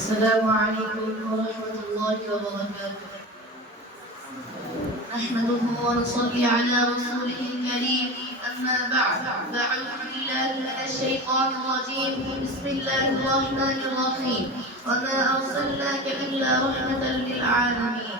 السلام عليكم ورحمة الله وبركاته. نحمده ونصلي على رسوله الكريم. أما بعد فأعوذ بالله من الشيطان الرجيم. بسم الله الرحمن الرحيم. وما أرسلناك إلا رحمة للعالمين.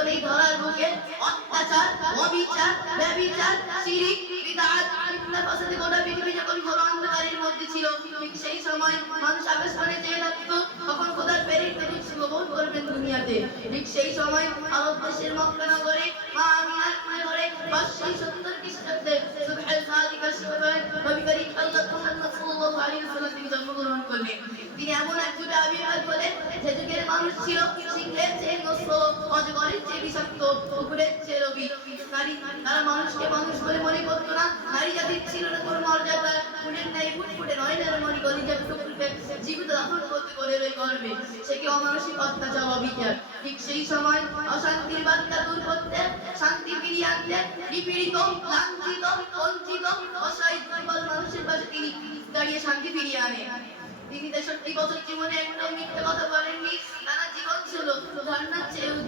যখন ধরার বুকে অত্যাচার, অবিচার, ব্যবিচার, শিরিক বিদআত ফিতনা ফাসাদে গোটা পৃথিবী যখন ঘোর অন্ধকারের মধ্যে ছিল, ঠিক সেই সময় মানুষ আকাশবাণে চেয়ে থাকতো তখন খোদার পেরেক থেকে শুভবোধ করবেন দুনিয়াতে? ঠিক সেই সময় আরব দেশের মক্কা নগরে করে তিনি তিনি এমন এক যুগে আবির্ভাব হলেন যে যুগের মানুষ ছিল সিংহের বিষাক্ত কুকুরের চেয়ে রবি, নারী তারা মানুষকে মানুষ বলে মনে করতো না। নারী জাতির ছিল না কোনো মর্যাদা। ফুলের ন্যায় ফুটফুটে নয় না মনে করি যে টুকুরকে জীবিত দাফন করতে করে রই করবে সে কি অমানসিক অত্যাচার, অবিচার? ঠিক সেই সময় অশান্তির বার্তা দূর করতে শান্তি ফিরিয়ে আনতে, নিপীড়িত, লাঞ্ছিত, বঞ্চিত, অসহায়, দুর্বল মানুষের পাশে তিনি দাঁড়িয়ে শান্তি ফিরিয়ে আনে তিনি তেষট্টি বছর জীবনে একটাও মিথ্যে কথা বলেননি। তারা জীবন ছিল ঝর্ণার